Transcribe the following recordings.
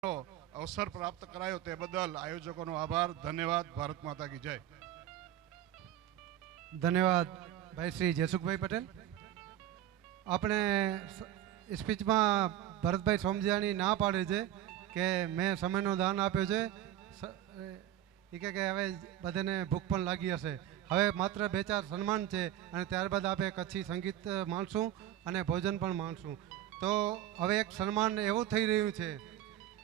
अवसर प्राप्त करायो ते बदल आयोजकों नो आभार। धन्यवाद। भारत माता की जय। धन्यवाद भाई श्री जयसुख भाई पटेल। अपने स्पीच में भरत भाई सोमजियानी ना पाड़े छे के मैं समय नो दान आप्यो छे के हवे बधाने भूख पण लागी हशे। हवे मात्र बे चार सन्मान छे अने त्यारबाद आपे कच्छी संगीत माणसुं अने भोजन पण माणसुं। तो हवे एक सन्मान एवुं थई रह्युं छे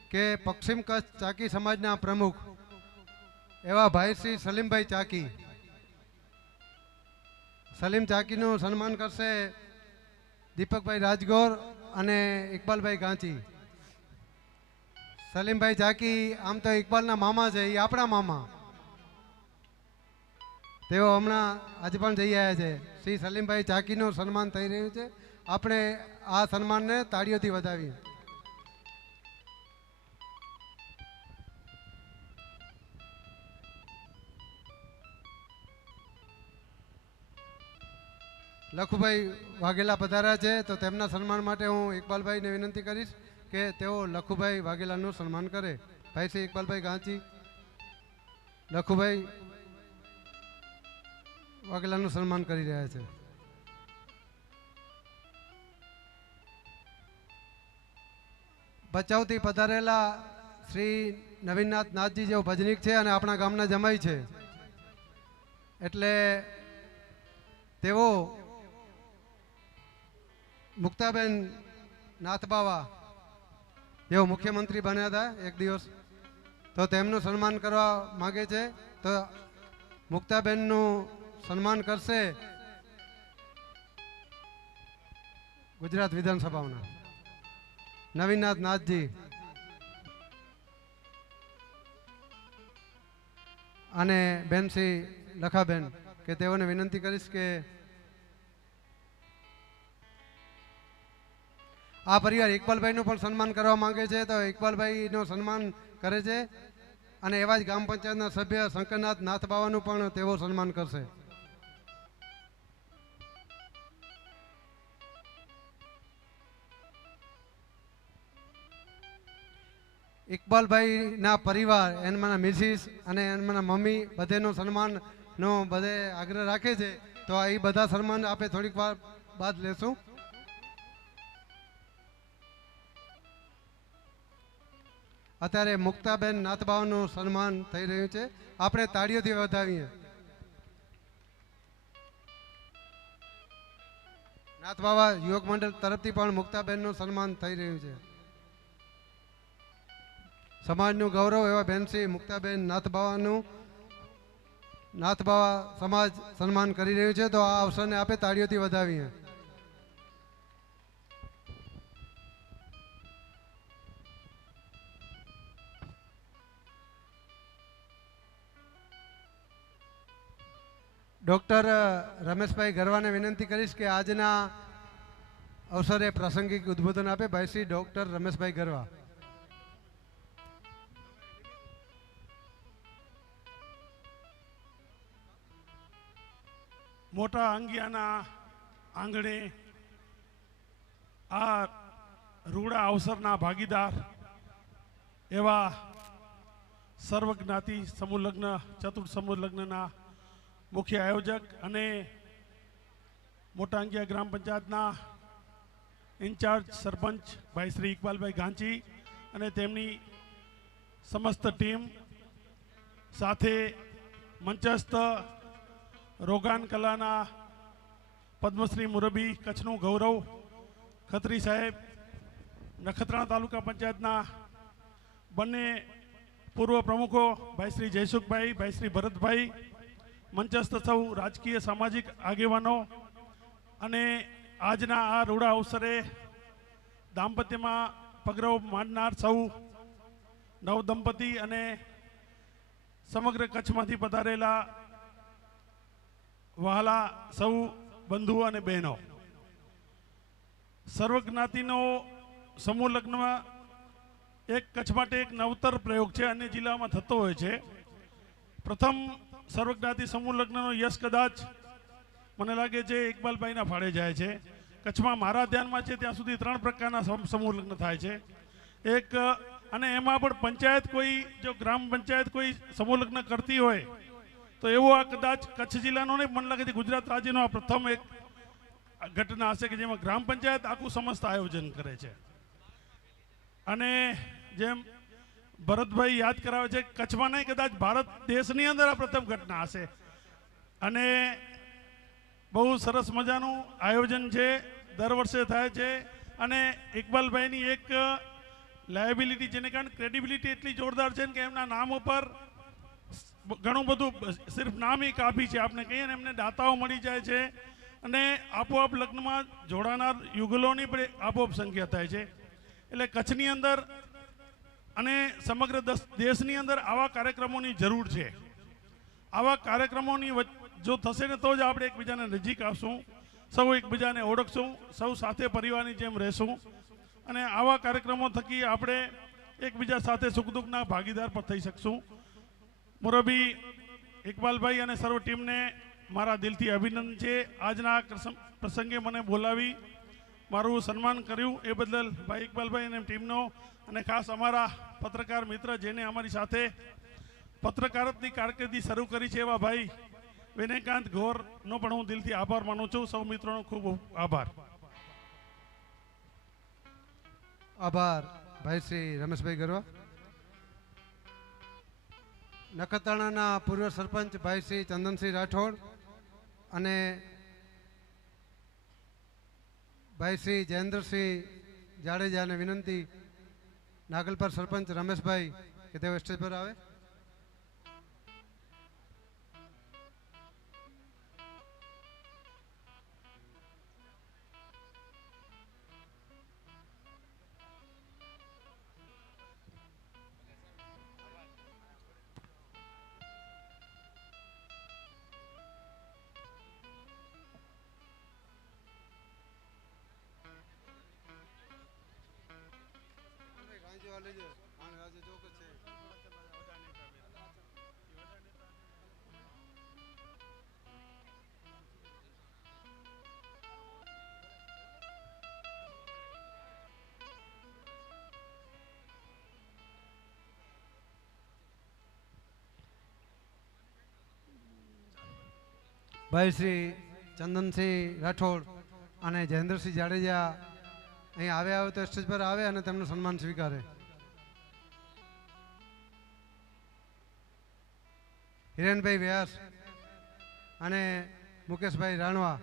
के पश्चिम कच्छ चाकी समाजना प्रमुख एवा भाई श्री सलीम भाई चाकी सलीम चाकी नु सन्मान करशे दीपक भाई राजगोर अने इकबाल भाई गांची। सलीम भाई चाकी आम तो इकबाल ना मामा छे, ई आपणा मामा। तेओ हमणा आज पण जई आया छे। श्री सलीम भाई चाकी नु सन्मान थई रह्युं छे। आपणे आ सन्मान ने ताळीओथी વધાવીએ। लखुभाई वाघेला पधारा है तो तेमना सन्मान माटे हूँ इकबाल भाई ने विनंती करीश के तेओ लखुभाई वाघेला नु सन्मान करे। भाई श्री इकबाल भाई गांची लखुभाई वाघेला नु सन्मान करी रह्या छे। बचाव थी पधारेला श्री नवीननाथ नाथजी जो भजनीक है और अपना गामना जमाई है एटले तेओ मुक्ताबेन नाथबावा जो मुख्यमंत्री बन्या था एक दिवस तो तेमनु सन्मान करवा मांगे छे। तो मुक्ताबेन नु सन्मान करशे गुजरात विधानसभा नवीननाथ नाथजी अने बेन श्री लखाबेन के तेओने विनंती करीश के आ परिवार इकबाल भाई नु पण सन्मान करवा मांगे छे। तो इकबाल भाई नो सन्मान करे छे अने एवा ज ग्राम पंचायत ना सभ्य शंकरनाथ नाथ बाबा नु पण तेवो सन्मान करशे। इकबाल भाई ना परिवार एन मना मिसिस अने एन मना मम्मी बधे नो सन्मान नो बधे आग्रह राखे छे। तो आ बधा सन्मान आपे थोड़ी वार बाद लेशुं। अत्यारे मुक्ताबेन नाथबावनु सन्मान थई रह्युं छे। आपणे ताळीओथी વધાવીએ। नाथबावा युवक मंडल तरफथी पण मुक्ताबेननु सन्मान थई रह्युं छे। समाजनु गौरव एवा बेनश्री मुक्ताबेन नाथबावा समाज सन्मान करी रह्युं छे। तो आ अवसरने आपे ताळीओथी વધાવીએ। डॉक्टर रमेश भाई गरवा ने विनंती करीश के आजना अवसरे प्रासंगिक उद्बोधन आपे। भाई श्री डॉक्टर रमेश भाई गरवा। मोटा अंगियाना आंगणे आ रूड़ा अवसरना भागीदार एवा सर्वज्ञाति समूह लग्न चतुर्थ समूह लग्नना मुख्य आयोजक अने मोटा अंगिया ग्राम पंचायतना इंचार्ज सरपंच भाई श्री इकबाल भाई गांची अने तेमनी समस्त टीम साथे मंचस्थ रोगान कलाना पद्मश्री मुरबी कच्छनु गौरव खत्री साहेब नखत्राणा तालुका पंचायतना बने पूर्व प्रमुखों भाई श्री जयसुख भाई श्री भरत भाई मंचस्थ सौ राजकीय सामाजिक आगेवानों अने आजना आ रूड़ा अवसरे दाम्पत्य में पगरव मांडनार सौ नव दंपति अने समग्र कच्छ मांथी पधारेला वहाला सौ बंधुओं अने बहनों सर्वज्ञातिनो समूह लग्न में एक कच्छ माटे एक नवतर प्रयोग है अन्य जिला में थतो होय छे। प्रथम सर्वज्ञाति समूह लग्न यश कदाच मने लागे छे इकबाल भाई ना फाड़े जाए छे। कच्छ में मारा ध्यान में छे त्यां सुधी 3 प्रकारना समूह लग्न थाय छे। एक અને એમાં પણ પંચાયત કોઈ જો ગ્રામ પંચાયત કોઈ સમૂહ લગ્ન કરતી હોય તો એવો આ કદાચ કચ્છ જિલ્લાનો નહીં, મને લાગે છે ગુજરાત રાજ્યનો આ પ્રથમ એક ઘટના હશે કે જેમાં ગ્રામ પંચાયત આખું સમસ્ત આયોજન કરે છે. અને જેમ ભરતભાઈ યાદ કરાવે છે, કચ્છમાં નહીં કદાચ ભારત દેશની અંદર આ પ્રથમ ઘટના હશે. અને બહુ સરસ મજાનું આયોજન છે, દર વર્ષે થાય છે. અને ઇકબાલભાઈની એક લાયબિલિટી જેને કારણે ક્રેડિબિલિટી એટલી જોરદાર છે કે એમના નામ ઉપર ઘણું બધું સિર્ફ નામ એ કાફી છે. આપણે કહીએ ને એમને દાતાઓ મળી જાય છે અને આપોઆપ લગ્નમાં જોડાનાર યુગલોની પણ આપોઆપ સંખ્યા થાય છે. એટલે કચ્છની અંદર અને સમગ્ર દેશની અંદર આવા કાર્યક્રમોની જરૂર છે. આવા કાર્યક્રમોની જો થશે ને તો જ આપણે એકબીજાને નજીક આવશું, સૌ એકબીજાને ઓળખશું, સૌ સાથે પરિવારની જેમ રહેશું. અને આવા કાર્યક્રમો થકી આપણે એકબીજા સાથે સુખ દુઃખના ભાગીદાર પણ થઈ શકશું. મુરબી ઇકબાલભાઈ અને સર્વ ટીમને મારા દિલથી અભિનંદન છે. આજના પ્રસંગે મને બોલાવી મારું સન્માન કર્યું એ બદલ ભાઈ ઇકબાલભાઈ અને ટીમનો, અને ખાસ અમારા પત્રકાર મિત્ર જેને અમારી સાથે પત્રકારત્વની કારકિર્દી શરૂ કરી છે એવા ભાઈ વિનયકાંત ગોરનો પણ હું દિલથી આભાર માનું છું. સૌ મિત્રોનો ખૂબ આભાર. આભાર ભાઈ શ્રી રમેશભાઈ ગરવા. નખત્રાણાના પૂર્વ સરપંચ ભાઈ શ્રી ચંદનસિંહ રાઠોડ અને ભાઈ શ્રી જયેન્દ્રસિંહ જાડેજાને વિનંતી, નાગલપર સરપંચ રમેશભાઈ કે તેઓ સ્ટેજ પર આવે. ભાઈ શ્રી ચંદનસિંહ રાઠોડ અને જયેન્દ્રસિંહ જાડેજા અહીં આવ્યા હોય તો સ્ટેજ પર આવે અને તેમનું સન્માન સ્વીકારે. હિરેનભાઈ વ્યાસ અને મુકેશભાઈ રાણવા.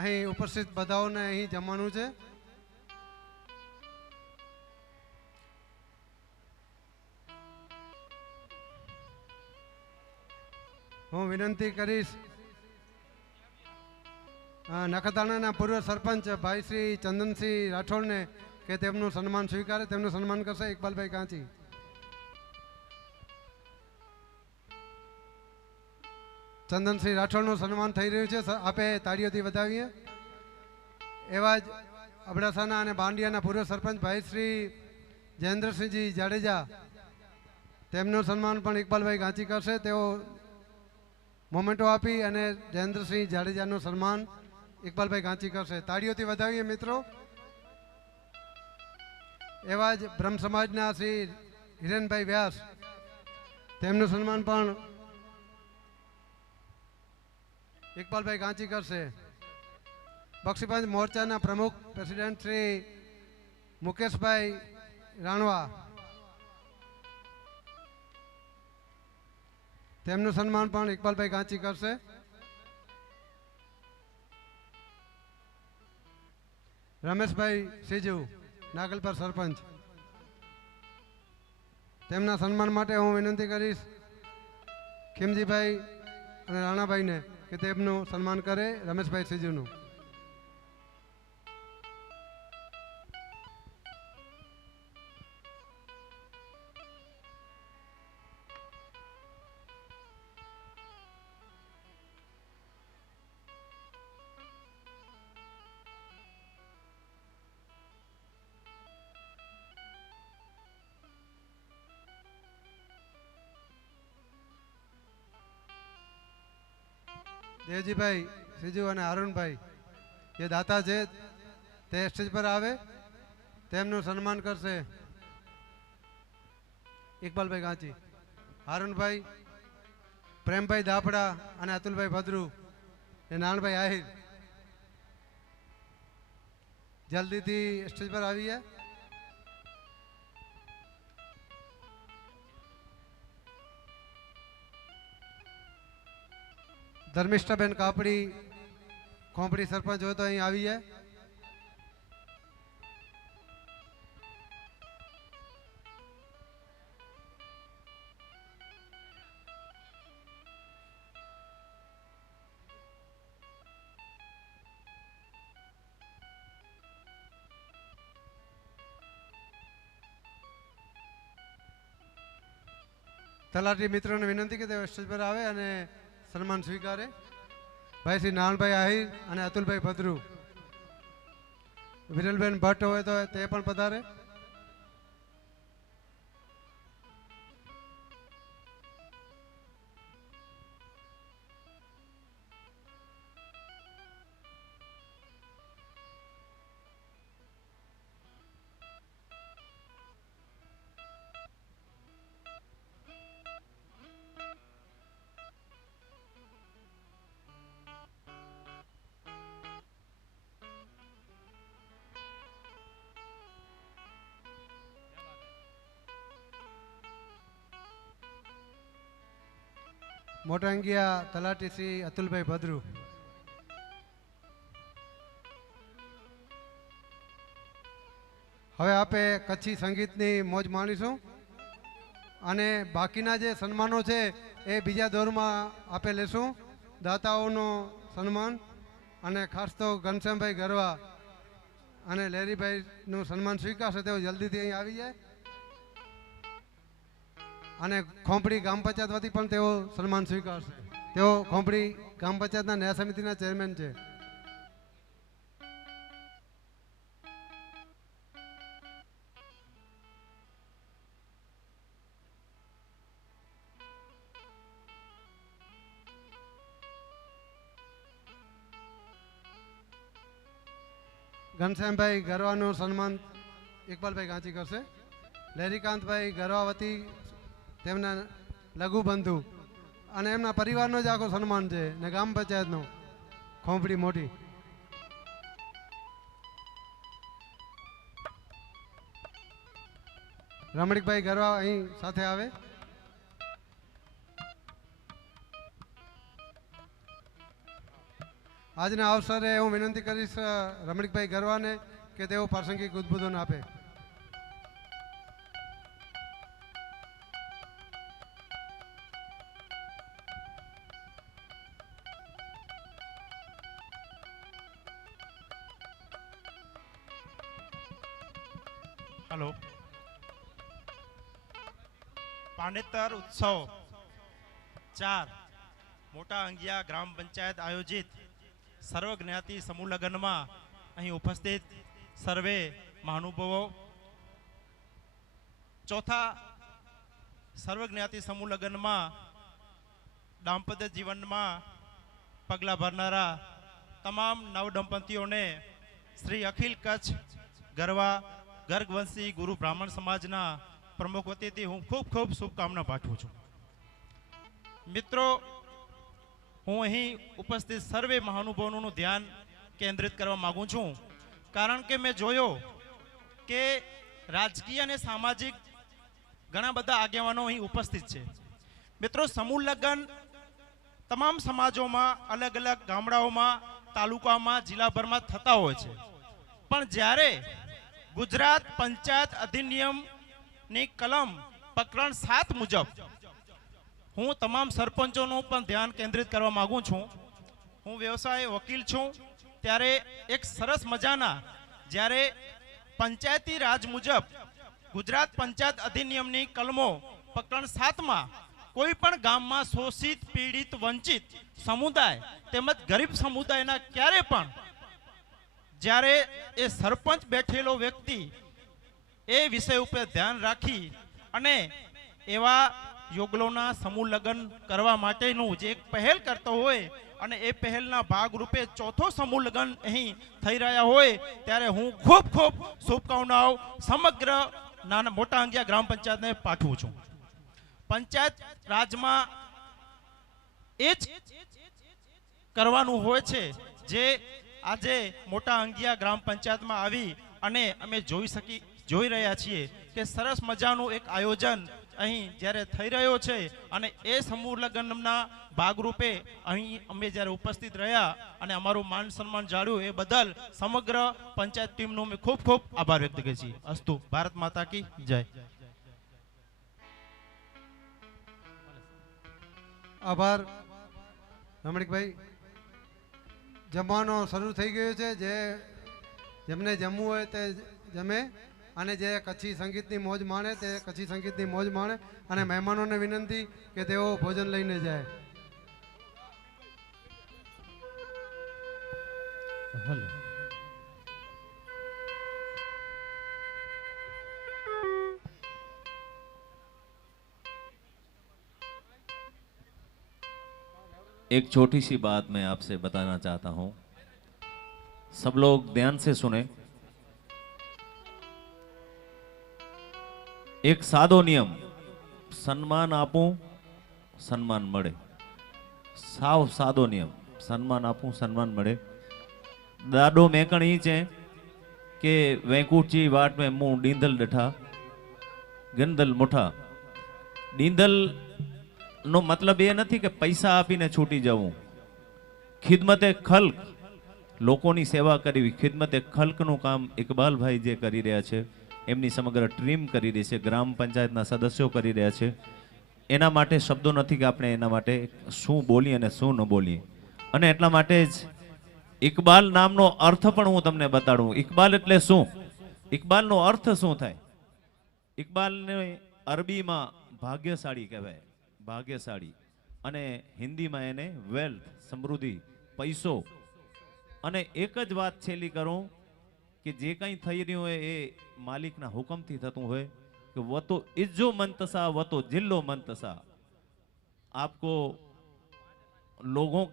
અહીં ઉપસ્થિત બધાઓને અહીં જમવાનું છે. હું વિનંતી કરીશ નખત્રાણાના પૂર્વ સરપંચ ભાઈ શ્રી ચંદનસિંહ રાઠોડને કે તેમનું સન્માન સ્વીકારે. તેમનું સન્માન કરશે ઇકબાલભાઈ કાંચી. ચંદનસિંહ રાઠોડનું સન્માન થઈ રહ્યું છે, આપે તાળીઓથી વધાવીએ. એવા જ અબડાસાના અને બાંડિયાના પૂર્વ સરપંચ ભાઈ શ્રી જયેન્દ્રસિંહજી જાડેજા, તેમનું સન્માન પણ ઇકબાલભાઈ કાંચી કરશે. તેઓ મોમેન્ટો આપી અને જયેન્દ્રસિંહ જાડેજાનું સન્માન ઇકબાલભાઈ કાંચી કરશે. તાળીઓથી વધાવીએ મિત્રો. એવા જ બ્રહ્મ સમાજના શ્રી હિરેનભાઈ વ્યાસ, તેમનું સન્માન પણ ઇકબાલભાઈ કાંચી કરશે. બક્ષીપંચ મોરચાના પ્રમુખ પ્રેસિડેન્ટ શ્રી મુકેશભાઈ રાણવા, તેમનું સન્માન પણ ઇકબાલભાઈ કાંચી કરશે. રમેશભાઈ સીજુ, નાગલપર સરપંચ, તેમના સન્માન માટે હું વિનંતી કરીશ ખીમજીભાઈ અને રાણાભાઈને કે તેમનું સન્માન કરે. રમેશભાઈ સીજુનું. દેવજીભાઈ સીજુ અને અરુણભાઈ જે દાતા છે તે સ્ટેજ પર આવે, તેમનું સન્માન કરશે ઇકબાલભાઈ ગાંચી, અરુણભાઈ, પ્રેમભાઈ દાપડા અને અતુલભાઈ ભદ્રુ ને નાનભાઈ આહિર જલ્દીથી સ્ટેજ પર આવીએ. ધર્મિષ્ઠાબેન કાપડી ખોંપડી સરપંચ હોય તો અહીં આવીએ. તલાટી મિત્રોને વિનંતી કે તેઓ સ્ટેજ પર આવે અને સન્માન સ્વીકારે. ભાઈ શ્રી નાનભાઈ આહિર અને અતુલભાઈ ભદ્રુ, વિરલબેન ભટ્ટ હોય તો તે પણ પધારે. મોટાંગિયા તલાટી શ્રી અતુલભાઈ ભદ્રુ. હવે આપે કચ્છી સંગીતની મોજ માણીશું અને બાકીના જે સન્માનો છે એ બીજા દોરમાં આપે લેશું. દાતાઓનું સન્માન અને ખાસ તો ઘનશ્યામભાઈ ગરવા અને લેરીભાઈનું સન્માન સ્વીકારશે, તેઓ જલ્દીથી અહીં આવી જાય. અને ખોંપડી ગ્રામ પંચાયત વતી પણ તેઓ સન્માન સ્વીકારશે. તેઓ ખોંપડી ગ્રામ પંચાયતના ન્યાય સમિતિના ચેરમેન છે. ઘનશ્યામભાઈ ગરવાનું સન્માન ઇકબાલભાઈ ગાંચી કરશે. લહેરીકાંતભાઈ ગરવા વતી તેમના લઘુ બંધુ અને એમના પરિવારનો જ આખો સન્માન છે ને ગ્રામ પંચાયતનો ખોંપડી મોટી. રમણીકભાઈ ગરવા અહીં સાથે આવે. આજના અવસરે હું વિનંતી કરીશ રમણીકભાઈ ગરવાને કે તેઓ પ્રાસંગિક ઉદ્બોધન આપે. हेलो पाणेतर उत्सव 4 मोटा अंगिया ग्राम पंचायत आयोजित सर्वज्ञाति समूह लग्न में अहीं उपस्थित सर्वे महानुभावों, चौथा सर्वज्ञाति समूह लग्न में दाम्पत्य जीवन में पगला भरनारा तमाम नवदंपतियों ने श्री अखिल कच्छ गरवा गर्गवंशी गुरु ब्राह्मण समाजना प्रमुख वतीथी हूँ खूब खूब शुभकामना पाठवुं छुं. मित्रों, हूँ अहीं उपस्थित सर्वे महानुभावों ध्यान केंद्रित करवा मांगू छूं, कारण के मैं जोयो के राजकीय और सामाजिक घणा बधा आगेवानो अहीं उपस्थित छे. मित्रों, समूह लग्न तमाम समाजों में अलग अलग गामडाओं में तालुका में जिल्लाभर में थता होय छे, पण ज्यारे गुजरात पंचायत अधिनियम नी कलम प्रकरण 7 मुजब हूँ तमाम सरपंचों पण ध्यान केंद्रित करवा मांगू छूं. हूँ व्यवसाय वकील छूं, त्यारे एक सरस मजाना ज्यारे पंचायती राज मुजब गुजरात पंचायत अधिनियम नी कलमो प्रकरण 7 में कोई पण गाम में शोषित पीड़ित वंचित समुदाय तेमज गरीब समुदाय ना क्यारे पण ज्यारे ए सरपंच बैठेलो व्यक्ति ए विषय पर ध्यान राखी अने एवा योगलोना समूह लग्न करवा माटेनु जे एक पहल करतो होय અને એ પહેલના ભાગરૂપે ચોથો સમૂહ લગ્ન અહીં થઈ રહ્યા હોય ત્યારે હું ખૂબ ખૂબ શુભકામનાઓ સમગ્ર નાના મોટા અંગિયા ગ્રામ પંચાયતને પાઠવું છું. પંચાયત રાજમાં એ જ કરવાનું હોય છે જે આજે મોટા અંગિયા ગ્રામ પંચાયતમાં આવી અને અમે જોઈ રહ્યા છીએ કે સરસ મજાનું એક આયોજન અહીં જ્યારે થઈ રહ્યો છે અને એ સમૂહ લગ્નના ભાગરૂપે અહીં અમે જ્યારે ઉપસ્થિત રહ્યા અને અમારું માન સન્માન જાળવ્યું એ બદલ સમગ્ર પંચાયત ટીમનો અમે ખૂબ ખૂબ આભાર વ્યક્ત કરીએ છીએ. અસ્તુ. ભારત માતા કી જય. આભાર રમણીકભાઈ. જમવાનો શરૂ થઈ ગયો છે. જેમને જમવું હોય તે જમે અને જે કચ્છી સંગીતની મોજ માણે તે કચ્છી સંગીતની મોજ માણે અને મહેમાનોને વિનંતી કે તેઓ ભોજન લઈને જાય. एक छोटी सी बात मैं आपसे बताना चाहता हूं. सब लोग ध्यान से सुने. एक सादो नियम, सन्मान आपू सन्मान मळे. साव सादो नियम, सन्मान आपू सन्मान मळे. दादो मेकण ई छे के वेंकूटजी वाट में मुंह डींदल डठा गंदल मुठा. डींदल નો મતલબ એ નથી કે પૈસા આપીને છૂટી જવું. ખિદમતે ખલ્ક, લોકોની સેવા કરવી, ખિદમતે ખલ્કનું કામ ઇકબાલભાઈ જે કરી રહ્યા છે, એમની સમગ્ર ટીમ કરી રહી છે, ગ્રામ પંચાયતના સદસ્યો કરી રહ્યા છે. એના માટે શબ્દો નથી કે આપણે એના માટે શું બોલીએ અને શું ન બોલીએ. અને એટલા માટે જ ઇકબાલ નામનો અર્થ પણ હું તમને બતાડું. ઇકબાલ એટલે શું? ઇકબાલનો અર્થ શું થાય? ઇકબાલને અરબીમાં ભાગ્યશાળી કહેવાય, ભાગ્યશાળી. અને હિન્દીમાં એને વેલ્થ, સમૃદ્ધિ, પૈસો. અને એક જ વાત છેલ્લી કરું કે જે કંઈ થઈ રહ્યું હોય એ માલિકના હુકમથી થતું હોય कि वो तो इज्जो मंतसा वो तो जिल्लो मंतसा. आपको लोगों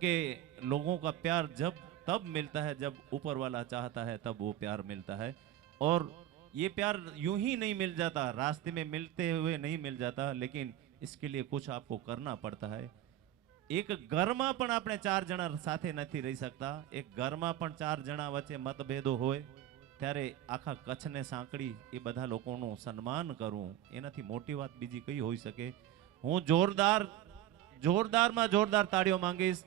का प्यार जब तब मिलता है जब ऊपर वाला चाहता है, तब वो प्यार मिलता है. और ये प्यार यूं ही नहीं मिल जाता, रास्ते में मिलते हुए नहीं मिल जाता, लेकिन इसके लिए कुछ आपको करना पड़ता है. एक घर में पण आपणे 4 जणा साथे नहीं रही सकता. एक घर में पण 4 जणा वच्चे मतभेदो होय त्यारे आखा कच्छ ने सांकड़ी ए बधा लोकोનું સન્માન કરવું એનાથી મોટી વાત બીજી કઈ હોઈ શકે. હું જોરદારમાં જોરદાર તાળીઓ માંગીશ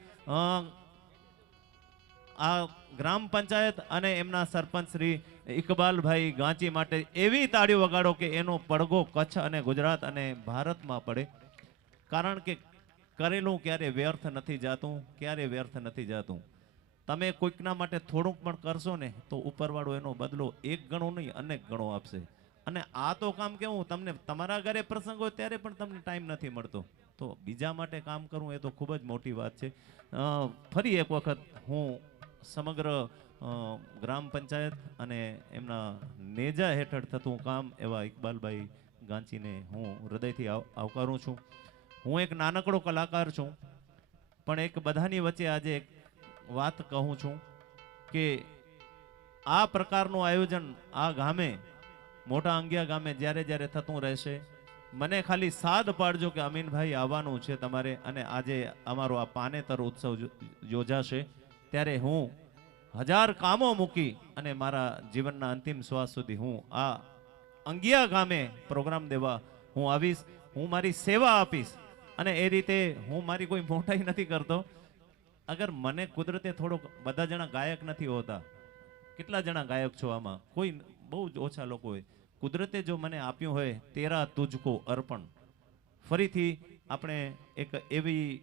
આ ગ્રામ પંચાયત અને એમના સરપંચ શ્રી ઇકબાલભાઈ ગાંચી માટે. એવી તાળીઓ વગાડો કે એનો પડઘો કચ્છ અને ગુજરાત અને ભારતમાં પડે. કારણ કે કરેલું ક્યારે વ્યર્થ નથી જાતું, ક્યારે વ્યર્થ નથી જાતું. તમે કોઈકના માટે થોડુંક પણ કરશો ને તો ઉપરવાળો એનો બદલો 1 ગણો નહીં અનેક ગણો આપશે. અને આ તો કામ કેવું, તમને તમારા ઘરે પ્રસંગ હોય ત્યારે પણ તમને ટાઈમ નથી મળતો, તો બીજા માટે કામ કરવું એ તો ખૂબ જ મોટી વાત છે. ફરી એક વખત હું સમગ્ર ગ્રામ પંચાયત અને એમના નેજા હેઠળ થતું કામ એવા ઇકબાલભાઈ ગાંચીને હું હૃદયથી આવકારું છું. હું એક નાનકડો કલાકાર છું, પણ એક બધાની વચ્ચે આજે એક વાત કહું છું કે આ પ્રકારનું આયોજન આ ગામે મોટા અંગિયા ગામે જ્યારે જ્યારે થતું રહેશે, મને ખાલી સાદ પાડજો કે અમીનભાઈ આવવાનું છે તમારે. અને આજે અમારો આ પાનેતર ઉત્સવ યોજાશે ત્યારે હું 1000 કામો મૂકી અને મારા જીવનના અંતિમ શ્વાસ સુધી હું આ અંગિયા ગામે પ્રોગ્રામ દેવા હું આવીશ. હું મારી સેવા આપીશ. અને એ રીતે હું મારી કોઈ મોટાઈ નથી કરતો. અગર મને કુદરતે થોડોક, બધા જણા ગાયક નથી હોતા, કેટલા જણા ગાયક છો આમાં? કોઈ બહુ જ ઓછા લોકો હોય. કુદરતે જો મને આપ્યું હોય તેરા તુજકો અર્પણ. ફરીથી આપણે એક એવી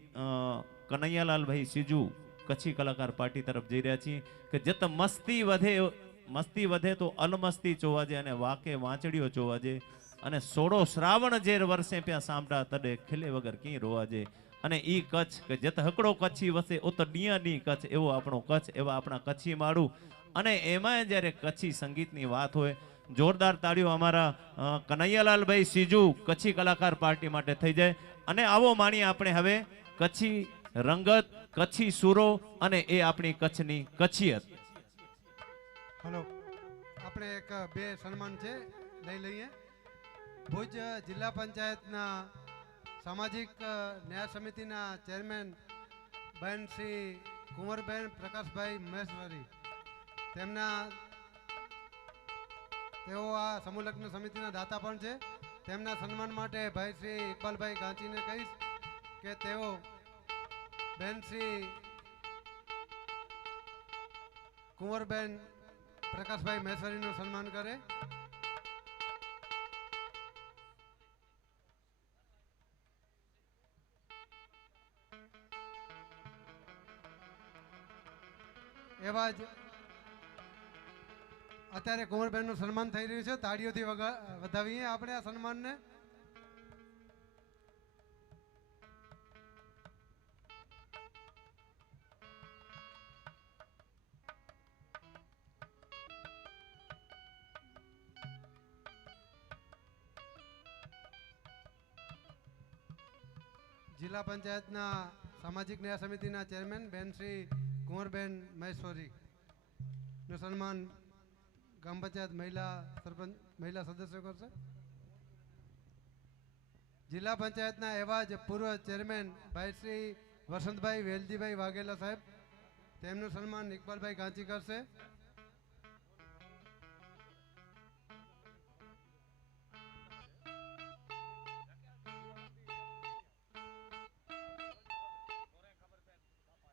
કનૈયાલાલભાઈ સીજુ કચ્છી કલાકાર પાર્ટી તરફ જઈ રહ્યા છીએ કે જત મસ્તી વધે તો અલમસ્તી ચોવાજે અને વાકે વાંચડીઓ ચોવાજે. અને સોળો શ્રાવણ જેર વર્ષે પ્યા સાંભળા તડે ખીલે વગર કી રોવાજે. અને ઈ કચ્છ કે જત હકડો કચ્છી વસે ઓ તો ડિયાની કચ્છ, એવો આપણો કચ્છ, એવા આપણા કચ્છી માળું. અને એમાં જ્યારે કચ્છી સંગીતની વાત હોય, જોરદાર તાળીઓ અમારા કનૈયાલાલભાઈ સીજુ કચ્છી કલાકાર પાર્ટી માટે થઈ જાય. અને આવો માણીએ આપણે હવે કચ્છી રંગત, કચ્છી સુરો અને એ આપણી કચ્છની કચ્છિયત. હલો, આપણે એક બે સન્માન છે લઈ લઈએ. ભુજ જિલ્લા પંચાયતના સામાજિક ન્યાય સમિતિના ચેરમેન બહેન શ્રી કુંવરબેન પ્રકાશભાઈ મહેશ્વરી, તેઓ આ સમૂહ લગ્ન સમિતિના દાતા પણ છે. તેમના સન્માન માટે ભાઈ શ્રી ઇકબાલભાઈ ગાંચીને કહીશ કે તેઓ બેન શ્રી કુંવરબેન પ્રકાશભાઈ મહેશ્વરીનું સન્માન કરે. એવા જ અત્યારે કુંવરબેનનું સન્માન થઈ રહ્યું છે. તાળીઓથી વધાવીએ આપણે આ સન્માનને. જિલ્લા પંચાયતના સામાજિક ન્યાય સમિતિના ચેરમેન બેન શ્રી કુંવરબેન મહેશ્વરી નું સન્માન ગ્રામ પંચાયત મહિલા સદસ્યો કરશે. જિલ્લા પંચાયતના એવા જ પૂર્વ ચેરમેન ભાઈ શ્રી વસંતભાઈ વેલજીભાઈ વાઘેલા સાહેબ, તેમનું સન્માન ઇકબાલભાઈ ગાંચી કરશે.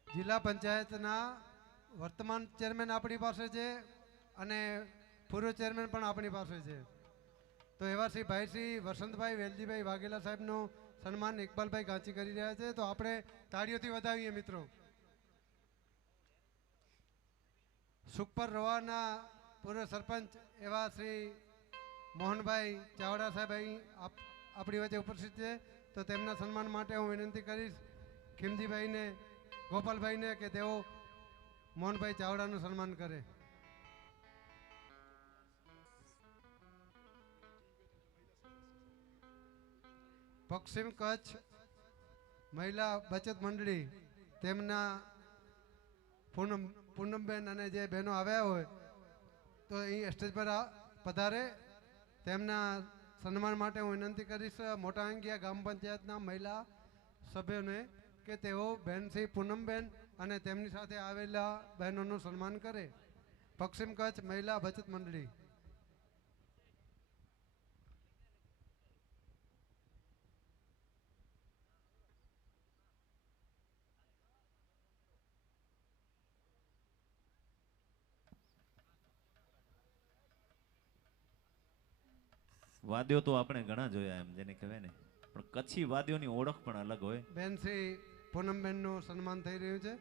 જિલ્લા પંચાયતના વર્તમાન ચેરમેન આપણી પાસે છે અને પૂર્વ ચેરમેન પણ આપણી પાસે છે. તો એવા શ્રી ભાઈ શ્રી વસંતભાઈ વેલજીભાઈ વાઘેલા સાહેબનું સન્માન ઇકબાલભાઈ ગાંચી કરી રહ્યા છે. તો આપણે તાળીઓથી વધાવીએ મિત્રો. સુખપર રોવાના પૂર્વ સરપંચ એવા શ્રી મોહનભાઈ ચાવડા સાહેબ અહીં આપણી વચ્ચે ઉપસ્થિત છે. તો તેમના સન્માન માટે હું વિનંતી કરીશ ખીમજીભાઈને, ગોપાલભાઈને કે તેઓ મોહનભાઈ ચાવડાનું સન્માન કરે. પશ્ચિમ કચ્છ મહિલા બચત મંડળી, તેમના પૂનમબેન અને જે બહેનો આવ્યા હોય તો અહીં સ્ટેજ પર પધારે. તેમના સન્માન માટે હું વિનંતી કરીશ મોટા અંગિયા ગ્રામ પંચાયતના મહિલા સભ્યોને કે તેઓ બેન શ્રી પૂનમબેન અને તેમની સાથે આવેલા બહેનોનું સન્માન કરે. પશ્ચિમ કચ્છ મહિલા બચત મંડળી. વાદ્યો તો આપણે ઘણા જોયા એમ જેને કહેવાય ને, પણ કચ્છી વાદ્યોની ઓળખ પણ અલગ હોય. બેન શ્રી પૂનમબેનનું સન્માન થઈ રહ્યું છે.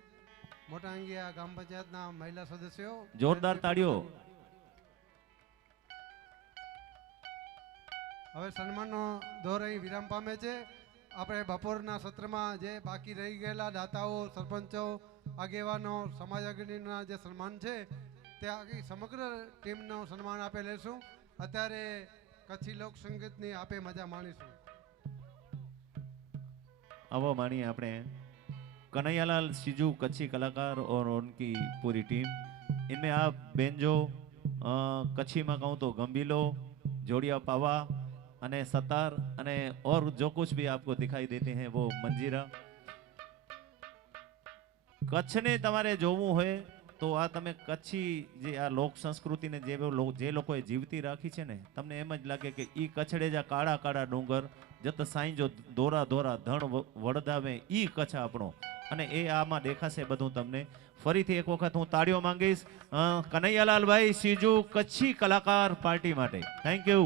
મોટા અંગિયા ગ્રામ પંચાયતના મહિલા સદસ્યો, જોરદાર તાળીઓ. હવે સન્માનનો દોર અહીં વિરામ પામે છે. આપણે બપોરના સત્રમાં જે બાકી રહી ગયેલા દાતાઓ, સરપંચો, આગેવાનો, સમાજ અગ્રણીના જે સન્માન છે તે આખી સમગ્ર ટીમનું સન્માન આપે લેશું. અત્યારે કચ્છી લોક સંગીતની આપે મજા માણીશું. अब मानिए अपने कन्हैयालाल सिजू कच्छी कलाकार और उनकी पूरी टीम, इनमें आप बेंजो, कच्छी में कहूँ तो गंभीलो, जोड़िया पावा अने सतार अने और जो कुछ भी आपको दिखाई देते हैं वो मंजीरा. कच्छ ने तमारे जोवू होय तो आ तमे कच्छी जे आ लोक संस्कृति ने जे लोकोए जीवती राखी छे ने, तमने एम ज लागे के ई कच्छड़े जा काळा काळा डूंगर जत साईं जो दोरा दोरा धण वड़दावे ई कच्छ आपणो, अने ए आमां देखाशे बधुं तमने. फरीथी एक वखत हूँ ताळीओ मांगीश कन्हैयालाल भाई सीजू कच्छी कलाकार पार्टी माटे. Thank you.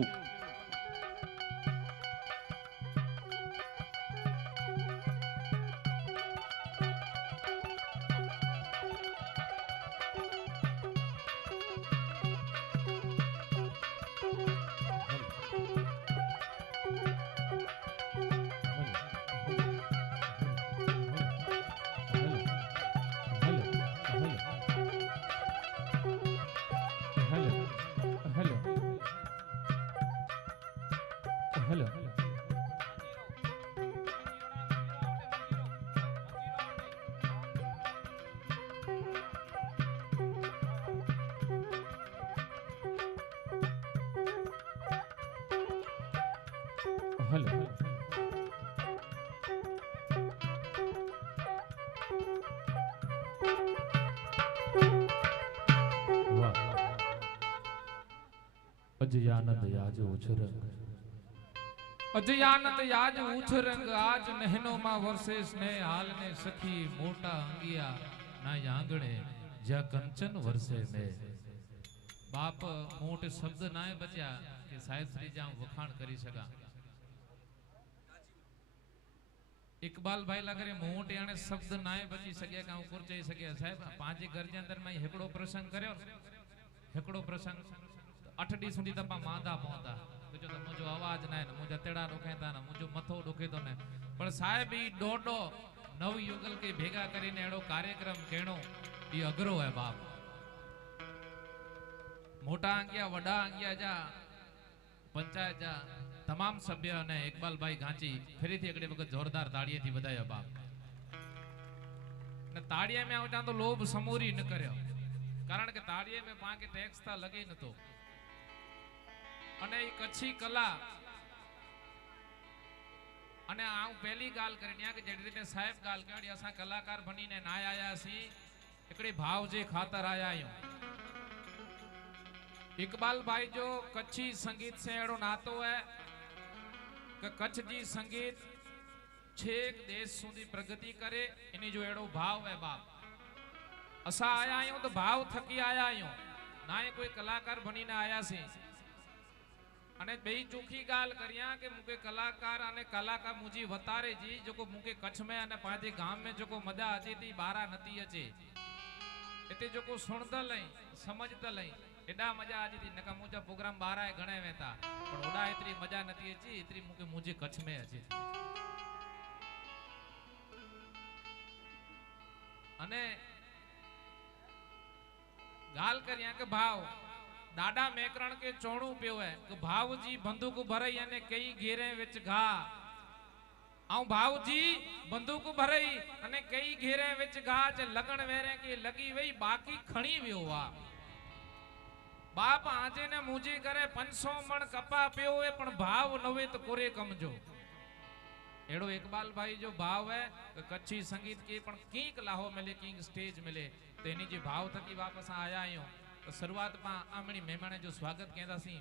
હલો વાહ અજયાનંદ યાજ ઉછરંગ અજયાનંદ યાજ ઉછરંગ આજ નહેનો માં વરસે સ્નેહ હાલ ને સખી મોટા અંગિયા ના આંગણે જ્યાં કંચન વરસે મે બાપ મોટ શબ્દ નાય બચ્યા કે સાહેબ શ્રી જામ વખાણ કરી સકા इकबाल भाई लगे मोट याने शब्द नाय बची सके का ऊपर चई सके साहब पांच घर के अंदर में हेकड़ो प्रसंग करयो हेकड़ो प्रसंग 8 डी सुधी तपा मांदा पहुंता तो जो मुझो आवाज ना ने मुझे तेड़ा दुखेता ना मुझो मथो दुखे तो ने पण साहेब ई डोडो नव युगल के भेगा करीने एड़ो कार्यक्रम केणो ई अगरो है बाप मोटा अंगिया वडा अंगिया जा पंचायत जा तमाम सभ्य ने इकबाल भाई गांची फरीथी एकड़ी वखत जोरदार ताड़ीए थी बधाया बाप ने ताड़ीए में आवता तो लोभ समूरी न कर्यो कारण के ताड़ीए में पाके टेक्स था लगे न तो अने ई कच्छी कला अने आ पहली गाल करनिया के जेडी रीते साहेब गाल करी असा कलाकार बनीने ना आया सी एकड़ी भाव जे खातर आया आयो इकबाल भाई जो कच्छी संगीत से एड़ो नातो है कि कच्छ जी संगीत छेक देश सुधी प्रगति करे इनी जो एड़ो भाव है बाप असा आया आयो तो भाव थकी आया आयो ना ही कोई कलाकार बनी ना आया सी अने बेई चोखी गाल करिया के मुके कलाकार अने कलाकार मुजी वतारे जी जो को मुके कच्छ में अने पाजे गाम में जो को मजा आती थी बारा नती अचे इते जो को सुनता लई समझता लई एडा मजा आती थी नका मुझा प्रोग्राम बारा है घणे वेता पण ओडा इतनी मजा नती अची इतनी मुके मुझे कच्छ में अचे अने गाल करिया के भाव दादा मेकरण के चोणू पियो है कि भाव जी बंदूक भरई अने कई घेरे विच घा आऊं भाव जी बंदूक भरई अने कई घेरे विच घा च लगन वेरे के लगी वई बाकी खणी वियो वा बाप आजे ने मुझे करे 500 मण कपा पियो है पण भाव नवे तो कोरे कमजो एड़ो इकबाल भाई जो भाव है कच्छी संगीत की पण कीक लाहो मिले कीक स्टेज मिले तो एनी जे भाव थकी वापस आया आयो तो शुरुआत में आमणी मेहमाने जो स्वागत कहता सी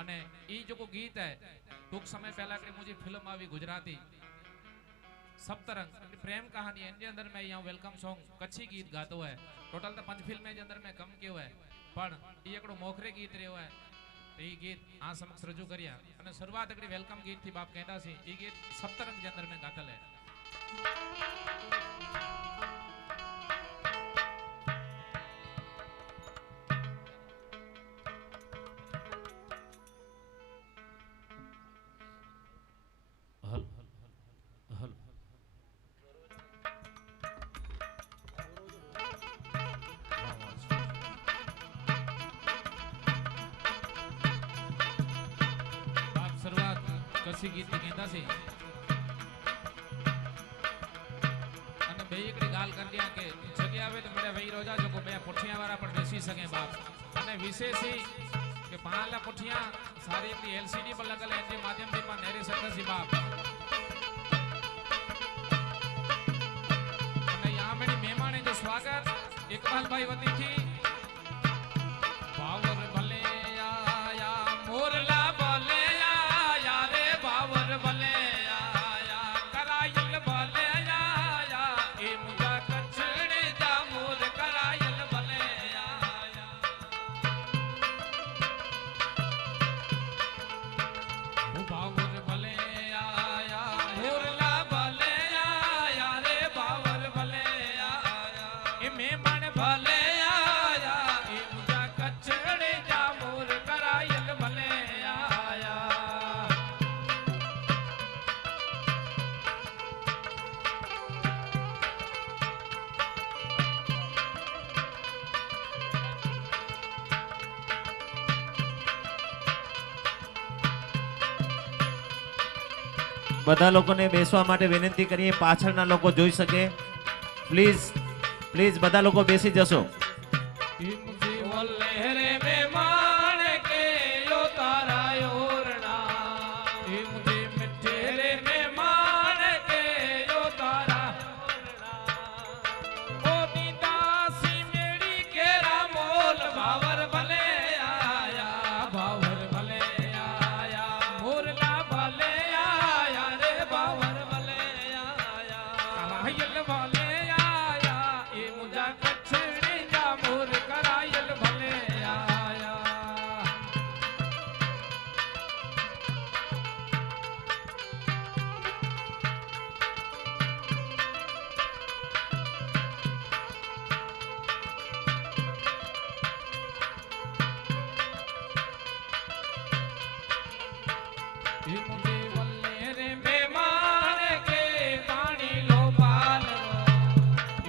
अने ई जो को गीत है टूक समय पहला के मुझे फिल्म आई गुजराती सप्तरंग प्रेम कहानी एंजे अंदर में यहाँ वेलकम सॉन्ग कच्छी गीत गातो है टोटल तो 5 फिल्म के अंदर में कम कियो है पण ई एकड़ो मोखरे गीत रह्यो है तो ई गीत आ समक्ष रजू करिया अने शुरुआत एकड़ी वेलकम गीत थी बाप कहता सी ई गीत सप्तरंग के अंदर में गातल है હલ હલ बाप शुरुआत कसी गीत की कहता सी अने बे एकड़ी गाल कर दिया के जगे आवे तो मेरे वही रोजा जो को बे पुठिया वाला पर बेसी सके बाप अने विशेष ही के पाला पुठिया सारी अपनी एलसीडी पर लगल एनजे माध्यम थी पर नेरे सकता सी बाप अने यहाँ मेरी मेहमान जो स्वागत इकबाल भाई वती थी पावर भले आया मोरला भले आया रे पावर भले आया करायल भले आया ए मुझा कछड़े जा मोर करायल भले आया ओ पावर भले आया मोरला भले आया रे पावर भले आया ए मेमण भले आया ए मुझा कछड़े जा मोर करायल भले आया બધા લોકોને બેસવા માટે વિનંતી કરીએ પાછળના લોકો જોઈ શકે પ્લીઝ પ્લીઝ બધા લોકો બેસી જશો जीवन लहरे में मान के लो तारा ओरना मुझे मिठे એ મુજે વલ્લે રે મહેમાન કે પાણી લો પાલ રો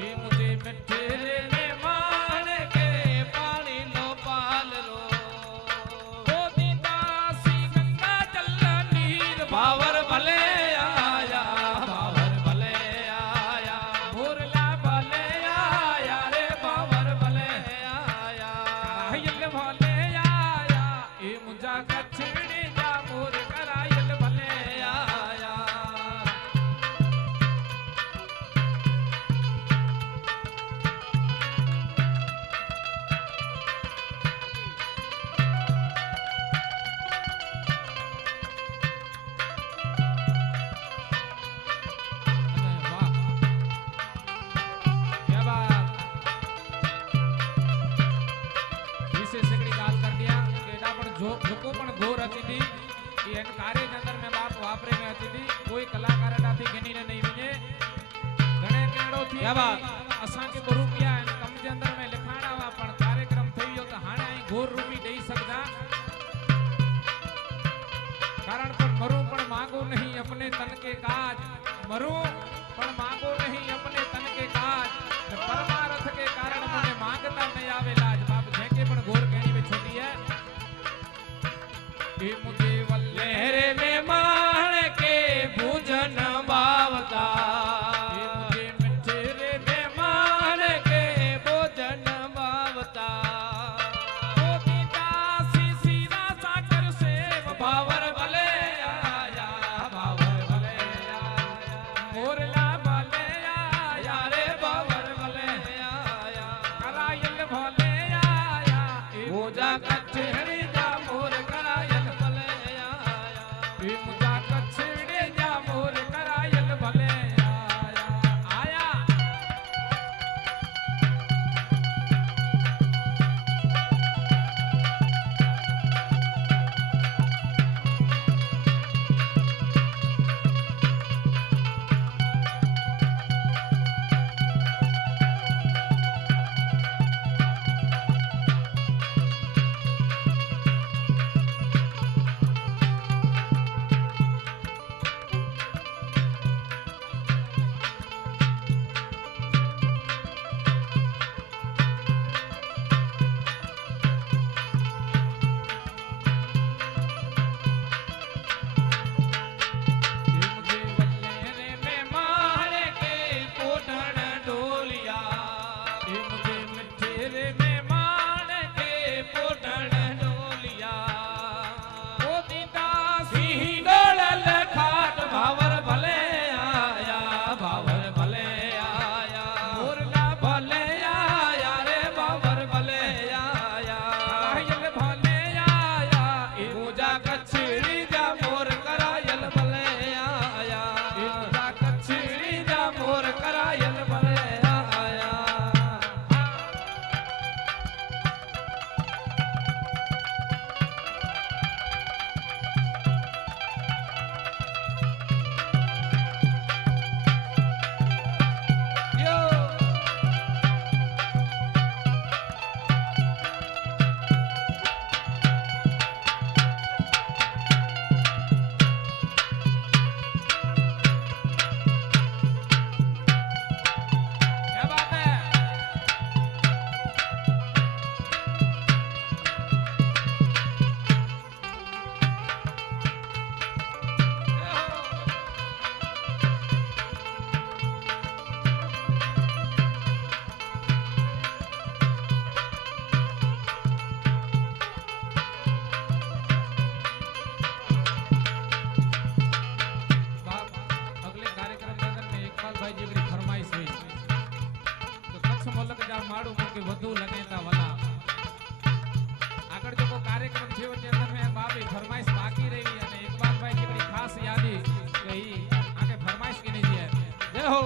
એ મુજે મિઠે રે મહેમાન કે પાણી લો પાલ રો ઓ દીતા સી ગંગા જલ નીર ભાવર ભલે આયા ભાવર ભલે આયા ભોરલા ભલે આયા રે ભાવર ભલે આયા કરાયલ ભલે આયા એ મુજા કછડી જા મોર કરાયલ ભલે આયા અને વાહ क्या बात विशेष एकड़ी गाल कर दिया कि एडा पण जो जोको पण गोर हती थी ई एन कार्य के अंदर में बाप वापरे में हती थी कोई कलाकार एडा थी गनी ने नहीं विने घणे केड़ो थी क्या बात असा के गुरु किया एन कम के अंदर में लिखाणावा पण कार्यक्रम थईयो तो हाणे आई गोर रूपी दई सकदा कारण पर मरू पण मांगो नहीं अपने तन के काज मरू पण मांगो नहीं अपने तन के काज न परमार्थ के कारण मुझे मांगता नहीं आवे लाज बाप जेके पण गोर कहनी में छोटी है ए मुझे वल्ले रे मेहमान के भोजन बावता ए मुझे मिठे रे मेहमान के भोजन बावता ओ गीता सी सीरा साकर सेव भावर भले आया भावर भले आया मोरला भले आया रे भावर भले आया करायल भले आया ए मोजा कछड़ी जा मोर करायल भले आया ए मोजा कछड़ी जा मोर करायल भले आया आया मुझे वल्ले रे मेहमान के कोठण ढोलिया ए मुझे मिठे रे मेहमान के कोठण ढोलिया ओ दीदा सिंह डोलल खाट भावर भले आया भावर भले आया मोरला भले आया रे भावर भले आया करायल भले आया ए मोजा कछड़ी जा मोर करायल भले आया ए मोजा कछड़ी जा मोर करायल भले आया यो क्या बात है बाप अगले कार्यक्रम के अंदर में इकबाल भाई जी की फरमाइश हुई तो कच्छ मुल्क जा माड़ू मुके વધુ લગેતા વાલા આગળ જો કો કાર્યક્રમ થયો તે અંદર में બાપી ફરમાइश બાકી રહી અને ઇકબાલ ભાઈ जी की ખાસ યાદી કે ઈ આકે ફરમાइश की नहीं है जय हो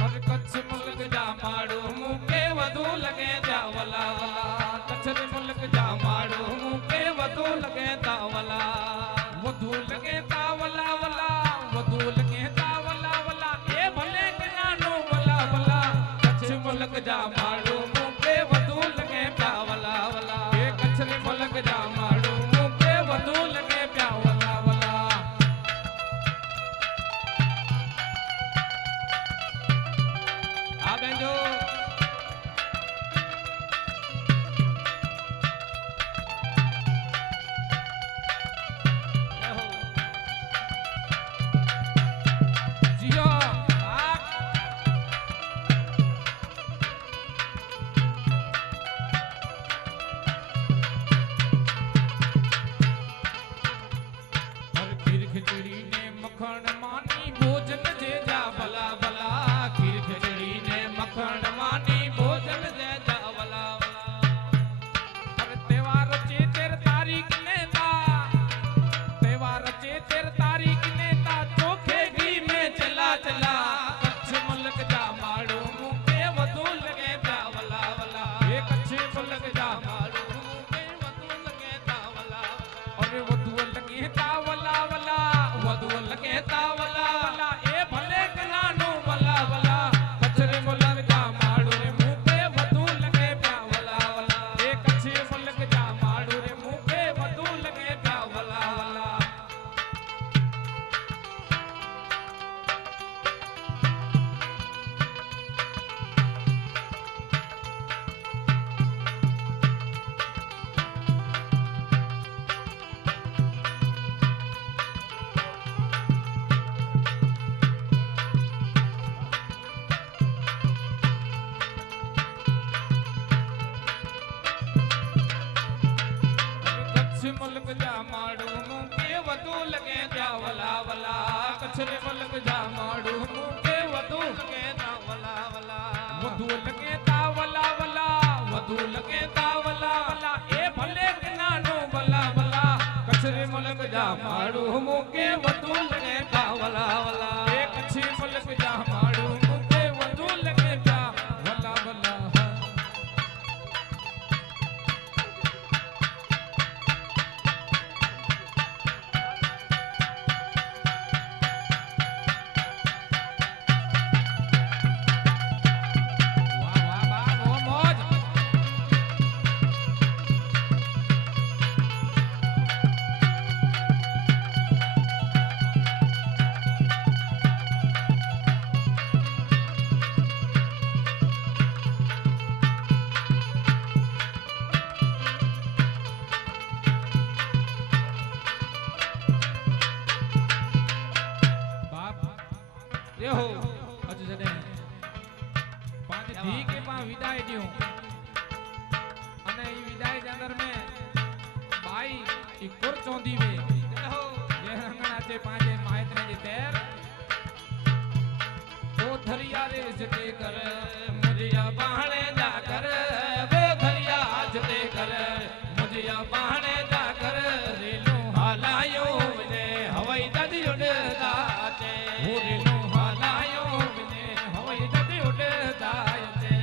पर कच्छ मुल्क जा माड़ू मुके વધુ લગેતા વાલા कच्छ मुल्क जा माड़ू मुके વધુ લગેતા વાલા વધુ લગેતા વાલા વાલા વધુ લગેતા વાલા વાલા એ ભલે કે નાનો વાલા વાલા કચ્છ મુલ્ક जा माड़ू मुके खिचड़ी ने मखण मानी भोजन जे जा भला भला खीर खिचड़ी ने मखण मानी भोजन जे जा भला भला अरे त्योहार चे तेर तारीख ने ता त्योहार चे तेर तारीख ने ता चोखे घी में चला चला कच्छ मुल्क जा माड़ो मुके वधू लगे जा भला भला ये कच्छ मुल्क जा माड़ो मुके वधू लगे जा भला अरे वधू लगे ता वला वला वधू लगे ता वला वला ए भले कनानो वला वला कचरे मुल्क जा माड़ो रे मुके वधू लगे जा वला वला ए कच्छ मुल्क जा माड़ो रे मुके वधू लगे जा वला वला कच्छ मुल्क जा माड़ू मुके वधू लगे जा वला वला कच्छरे मुल्क जा माड़ू मुके वधू लगे जा वला वला वधू लगे ता वला वला वधू लगे ता वला वला ए भले कनानो वला वला कच्छरे मुल्क जा माड़ू मुके वधू लगे जा वला वला ए कच्छे मुल्क जा माड़ू मुके वधू लगे जा वला वला वाह वाह वाह वो मौज बाप देहो अज जडे पांच धी के पा विदाय दियो अने ई विदाय जे अंदर में भाई ई कुर चोंदी वे देहो ये रंगना चे पांचे मायतने जे तेर ओ धरिया रे जते कर मुझिया बाहणे जा कर वे धरिया जते कर मुझिया बाहणे जा कर रेलो हालायो ने हवाई जहाज उड़दा चे हो रेलो हालायो ने हवाई जहाज उड़दा चे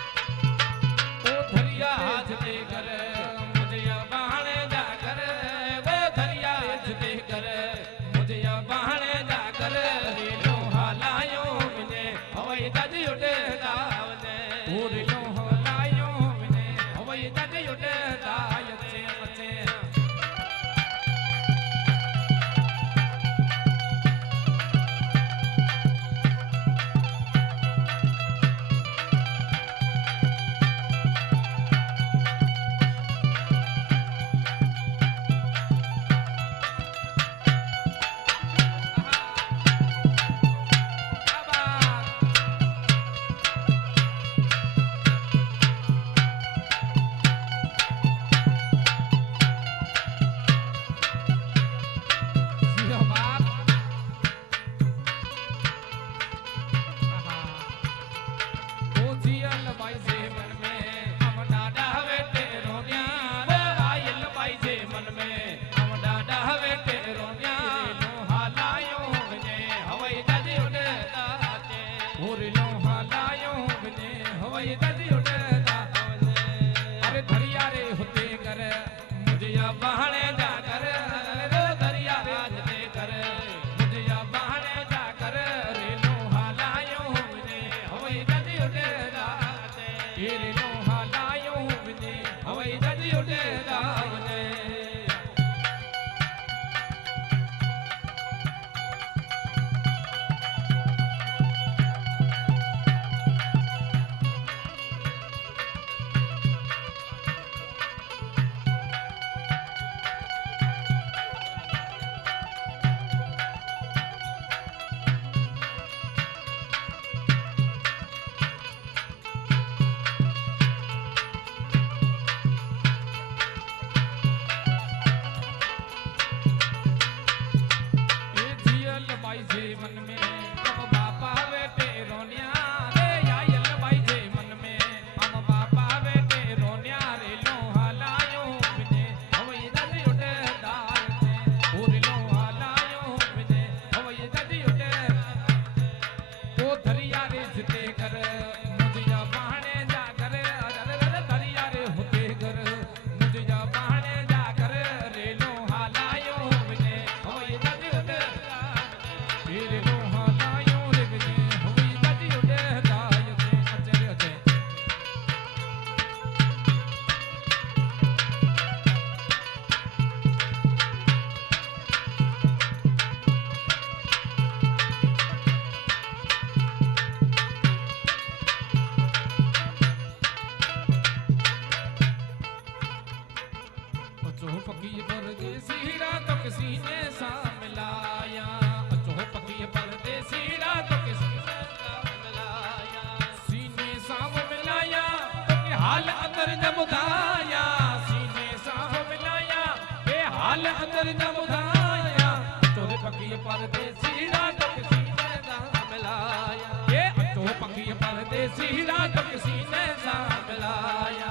ओ धरिया जते कर मुझिया बाहणे जा कर वे धरिया जते कर मुझिया बाहणे जा कर रेलो हालायो ने हवाई जहाज उड़दा ने ओ रेलो हालायो ने हवाई जहाज उड़दा चे चे अरे धरिया रे होते कर मुझे बहाने जा कर रे धरिया रे जते कर मुझे बहाने जा कर रे लो हालायो ने हवाई जहाज उड़दा चे रे लो हालायो ने हवाई जहाज उड़दा ने अचो पकी परदेसी रात किसी ने सा मिलाया अचो पकी परदेसी रात किसी ने सा मिलाया सीने साव मिलाया तो के हाल अंदर न बुधाया सीने साव मिलाया बे हाल अंदर न बुधाया अचो पकी परदेसी रात किसी ने सा मिलाया ये अचो पकी परदेसी रात किसी ने सा मिलाया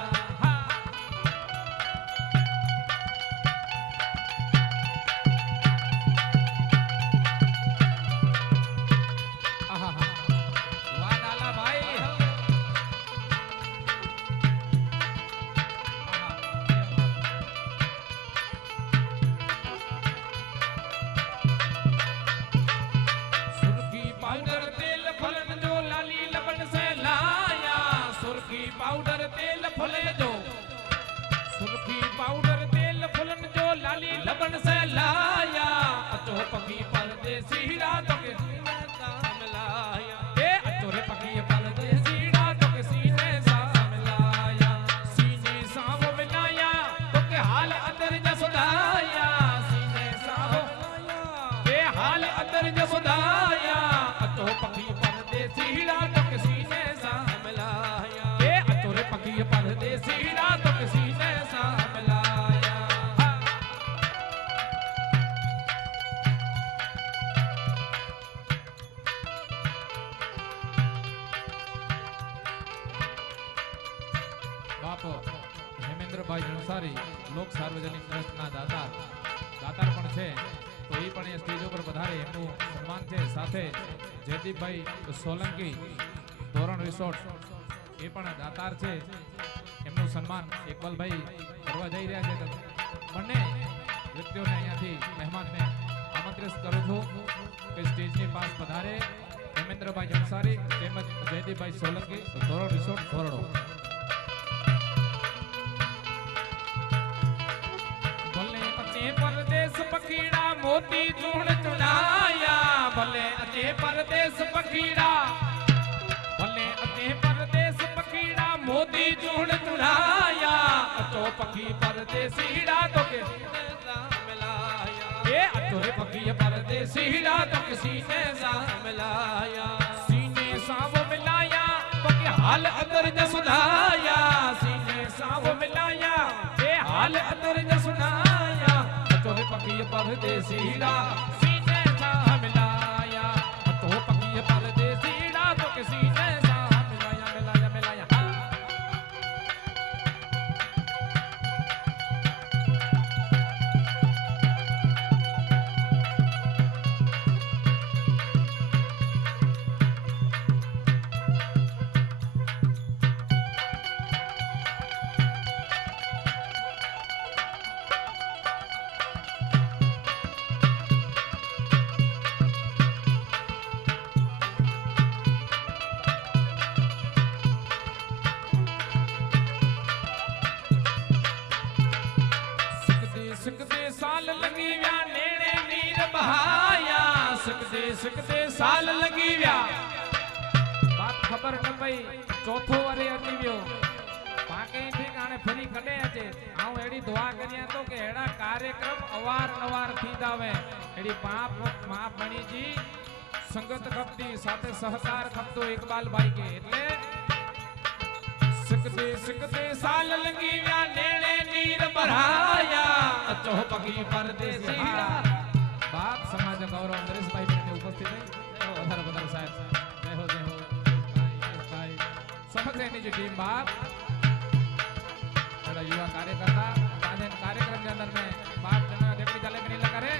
पाउडर तेल फुले जो सुर्खी पाउडर तेल फुलन जो लाली लबन से लाया अचो पकी परदेसी रात के सीने सा मिलाया ए अचो रे पकी परदेसी रात के सीने सा मिलाया सीने सा वो मिलाया तो के हाल अंदर न सुधाया सीने सा वो ए हाल अंदर न सुधाया अचो पकी परदेसी रात के सीने सा मिलाया पकी परदेसी रात किसी ने सा मिलाया બાપો હેમેન્દ્રભાઈ જણસારી લોક સાર્વજનિક ટ્રસ્ટના દાતાર પણ છે તો એ પણ એ સ્ટેજ ઉપર પધારે એમનું સન્માન છે સાથે જયદીપભાઈ સોલંકી ધોરણ રિસોર્ટ એ પણ દાતાર છે એમનું સન્માન ઇકબાલભાઈ કરવા જઈ રહ્યા છે બંને વ્યક્તિઓને અહીંયાથી મહેમાનને આમંત્રિત કરું છું કે સ્ટેજની પાસ પધારે હેમેન્દ્રભાઈ જણસારી તેમજ જયદીપભાઈ સોલંકી ધોરણ રિસોર્ટ ધોરડો ભલે અચે પરદેશ પખીડા મોતી ચૂણ ચુનાયા ભલે અચે પરદેશ પખીડા ભલે અચે પરદેશ પખીડા મોતી ચૂણ ચુનાયા અચો પખી પરદેસી રાતો કે मिलाया ए अचोरे पकी परदेसी रात किसी ने सा मिलाया सीने साव मिलाया पकी हाल अंदर न सुनाया सीने साव मिलाया ए हाल अंदर न सुनाया अचोरे पकी परदेसी रात सीने सा मिलाया अचो पकी परदेसी रात किसी ने सा मिलाया मिलाया मिलाया सकते साल लगी व्या नेड़े नीर बहाया सकते साल लगी व्या बात खबर न पई चौथो वरे अची वियो पाके ठीक आने फरी कढे अचे आऊं एड़ी दुआ करिया तो के एड़ा कार्यक्रम अवार थी जावे एड़ी बाप मणी जी संगत खपती साथे सहकार खपतो इकबाल भाई के એટલે सकते साल लगी व्या नेड़े नीर बहाया अचो पगी परदेसी बाप समाज गौरव नरेश भाई ने उपस्थित है पधारो पधारो साहब जय हो भाई समग्र एनी जी टीम बाप बड़ा युवा कार्यकर्ता आज कार्यक्रम के अंदर में बाप जन देखड़ी चले में नीला करे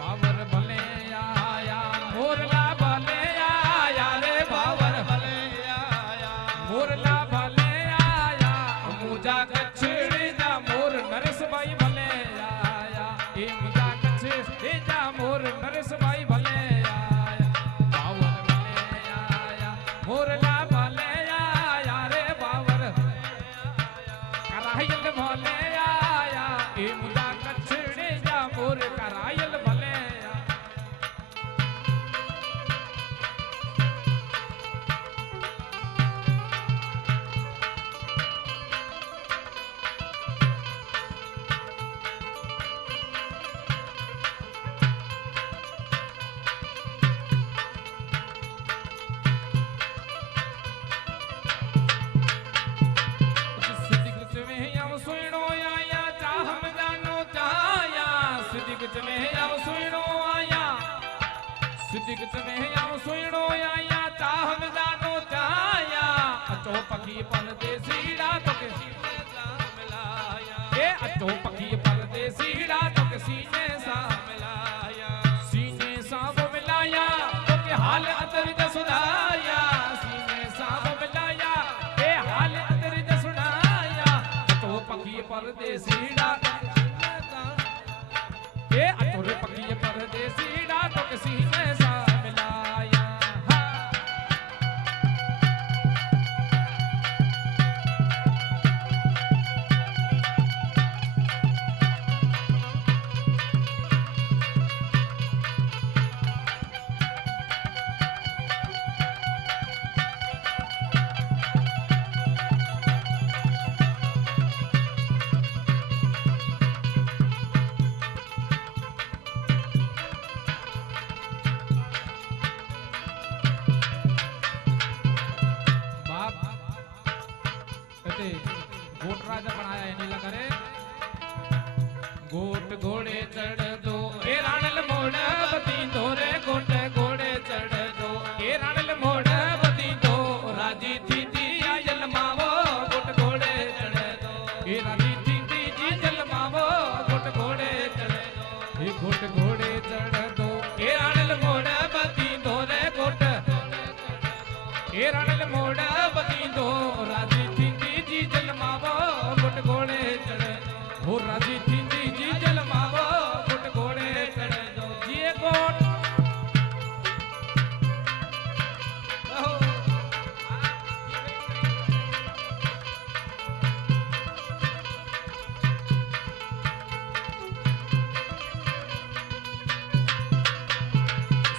पावर भले आया मोरला भले आया रे पावर भले आया मोरला भले आया मुजा कछड़ी जा मोर नरेश भाई भले आया ए मुजा कछड़ी जा मोर नरेश भाई भले आया पावर भले आया मोरला भले आया रे पावर कराहिल भले आया दिग चवे आऊं सुइणो आया चाह मिजानो चाया अचो पखी परदेसी रात के सीने सा मिलाया ए अचो पखी परदेसी रात के सीने सा मिलाया सीने सा वो मिलाया तो के हाल अदर सुनाया सीने सा वो मिलाया ए हाल अदर सुनाया अचो पखी परदेसी रात ये अतुर पकी परदेसी रातों के सीने सा मिलाया गोट राजा बनाया है नीला करे गोट घोड़े चढ़ दो ए राणल मोड़ बती दो रे गोट घोड़े चढ़ दो ए राणल मोड़ बती दो राजी थी दी आयल मावो गोट घोड़े चढ़ दो ए राजी थी दी जी जल मावो गोट घोड़े चढ़ दो ए गोट घोड़े चढ़ दो ए राणल मोड़ बती दो रे गोट ए राणल मोड़ बती दो राजी थी जी जलमावो गुट घोड़े चढ़े हो राजी थींदी जी जलमावो गुट घोड़े चढ़े दो जिए गोट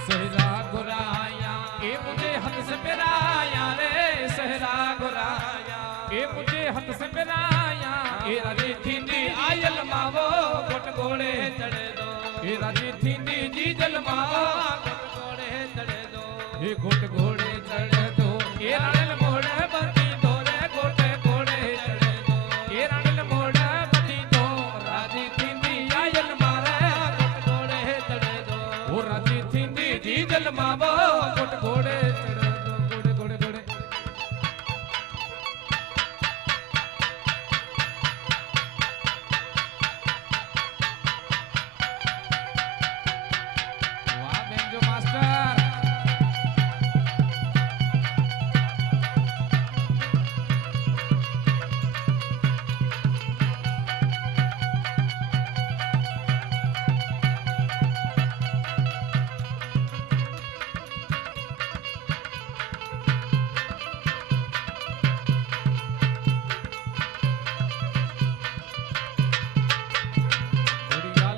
सहरा गुराया ए मुझे हाथ से मेराया रे सहरा गुराया ए मुझे हाथ से मिलाया ए राजी थींदी आयल मावो गोट घोड़े चढ़े दो ए राजी थींदी जी जल मावो गोट घोड़े चढ़े दो ए गोट घोड़े चढ़े दो ए राणल मोड़ बती दो रे गोट घोड़े चढ़े दो ए राणल मोड़ बती दो राजी थींदी आयल मारे गोट घोड़े चढ़े दो ओ राजी थींदी जी जल मावो गोट घोड़े चढ़े दो घोड़े घोड़े घोड़े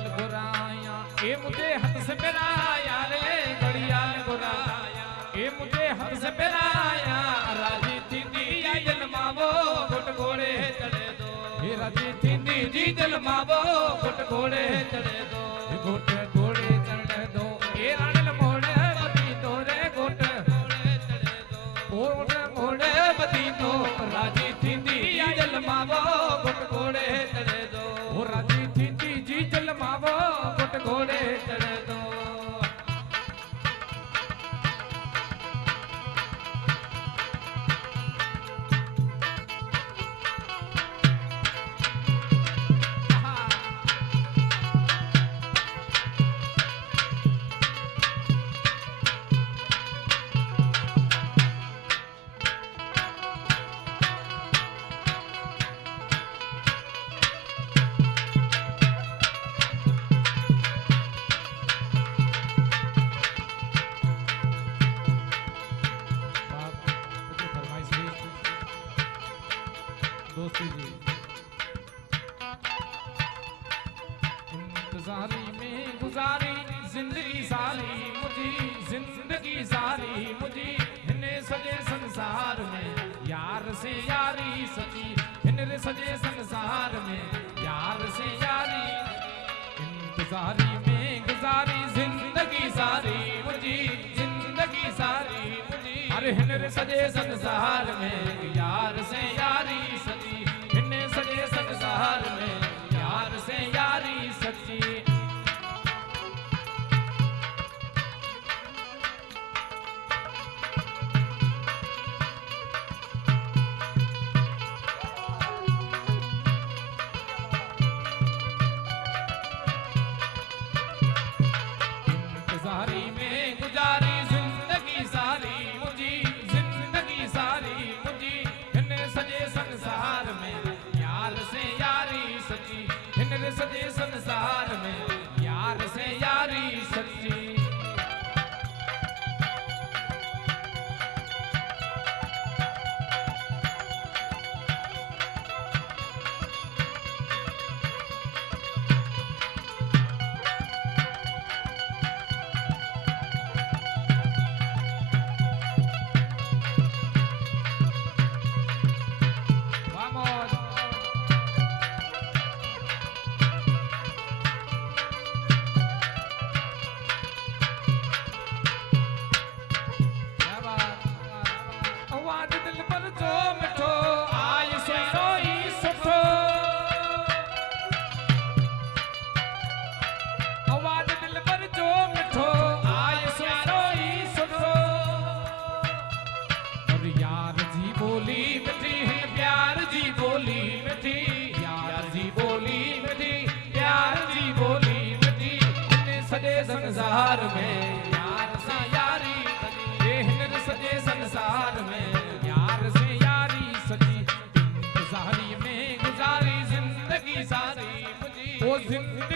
ए मुझे हाथ से मिलाया रे घड़ियाल गुराया ए मुझे हाथ से मिलाया राजी थींदी आयल मावो गुट घोड़े चढ़े दो ए राजी थींदी जी जल मावो गुट घोड़े चढ़े दो गुट घोड़े चढ़े दो ए राणल मोड़ बती दो रे गुट घोड़े चढ़े दो गोट घोड़े बती दो राजी थींदी आयल मावो गुट घोड़े चढ़े दो ओ राजी थींदी जी जल मावो गुट घोड़े चढ़े दो दोस्ती जी इंतजारी में गुजारी जिंदगी सारी मुझी जिंदगी सारी मुझी हिने सजे संसार में यार से यारी सची हिने सजे संसार में यार से यारी इंतजारी में गुजारी जिंदगी सारी मुझी जिंदगी सारी मुझी अरे हिने सजे संसार में यार से यारी सची हिने सजे संसार में यार से यारी सची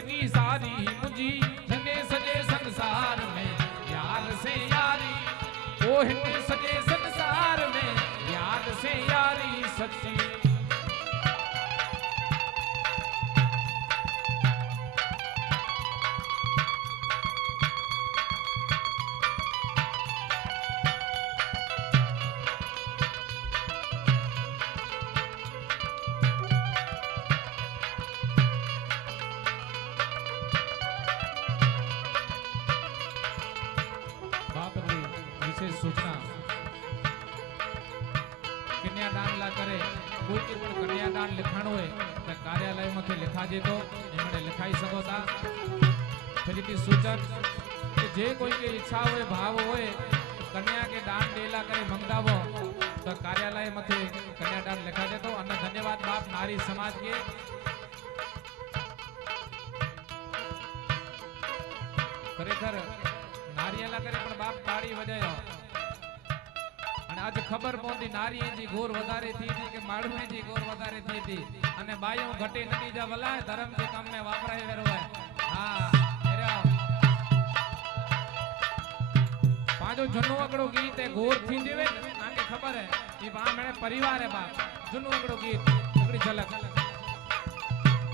की सारी मुझी जने सजे संसार में यार से यारी ओ हिंद सजे संसार में यार से यारी सच्ची બાપની વિશેષ સૂચના કન્યાદાન લા કરે કોઈ કે પણ કન્યાદાન લખાણું હોય તો કાર્યાલયમાંથી લખાજે તો એમણે લખાઈ શકો તા ફરીથી સૂચન કે જે કોઈ કે ઈચ્છા હોય ભાવ હોય કન્યા કે દાન દેલા કરે મંગાવો તો કાર્યાલયમાંથી કન્યાદાન લખાજે તો અને ધન્યવાદ બાપ નારી સમાજ કે ખરેખર નારિયેલા કરે પણ બાપ તાળી વજાયો અને આજે ખબર પહોંચી નારીએ જી ગોર વધારે થી હતી કે માળુએ જી ગોર વધારે થી હતી અને બાયો ઘટે નની જા વલાય ધર્મ જે કામ મે વાપરાય વેરો હોય હા એરા પાજો જન્નો અગડો ગીત એ ગોર થી દેવે આને ખબર હે ઈ બા મેણે પરિવાર હે બાપ જન્નો અગડો ગીત અગડી ઝલક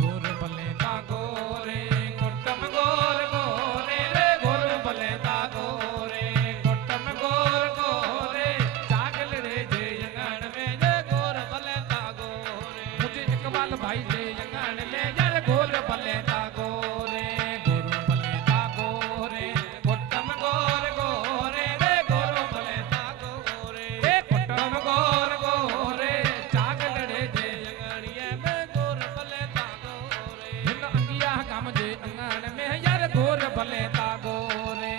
ગોર બલે તા ગોરે કોટમ ગોર ગોરે રે ગોર બલે તા ગોરે કોટમ ગોર ગોરે जागल रे जे यंगण में जे गोर बले ता गोरे मुझे इकबाल भाई जे यंगण में यार गोर बले ता गोरे गोर बले ता गोरे कोटम गोर गोरे रे गोर बले ता गोरे ए कोटम गोर गोरे जागल रे जे यंगणिए में गोर बले ता गोरे हिन अंगिया काम जे अंगण में यार गोर बले ता गोरे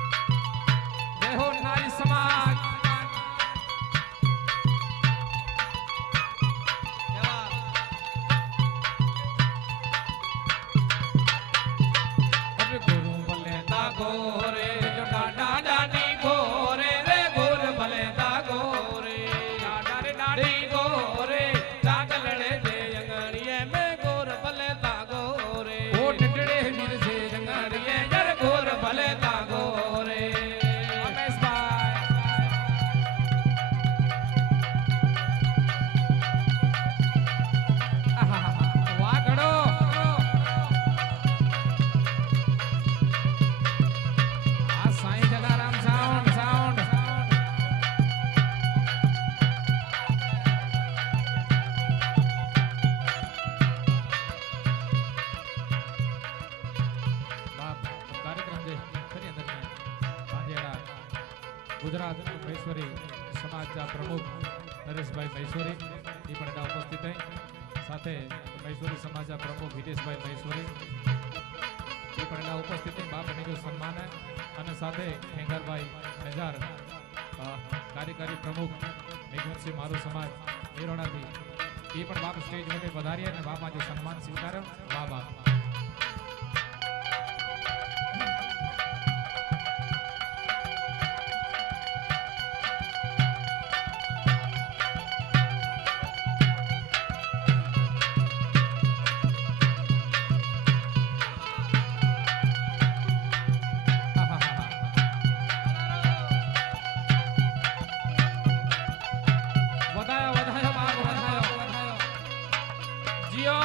जय हो नारी समाज अरे गुरु बले ता गोरे जो डाडा डाडी गोरे रे गोर बले ता गोरे डाडा रे डाडी गोरे जागल रे जे अंगड़िए में गोर बले ता गोरे ओ डिडड़े वीर से अंगड़िए यार गोर बले ता गोरे रमेश भाई वाह घड़ो आ साईं जलाराम साउंड साउंड બાપ કાર્યક્રમ જે ફરી અંદર ભાંજેડા ગુજરાત મહેશ્વરી સમાજના પ્રમુખ નરેશભાઈ મહેશ્વરી એ પણ એના ઉપસ્થિત થઈ સાથે મહેશ્વરી સમાજના પ્રમુખ હિતેશભાઈ મહેશ્વરી એ પણ એના ઉપસ્થિત થઈ બાપ એની જો સન્માન હે અને સાથે ખેંગારભાઈ મેજાર કાર્યકારી પ્રમુખ મેઘવંશી મારો સમાજ નિરોણાથી એ પણ બાપ સ્ટેજ માટે પધાર્યા અને બાપ આજે સન્માન સ્વીકાર્યો વાહ બાપ વધાયો વધાયો બાપ વધાયો જીઓ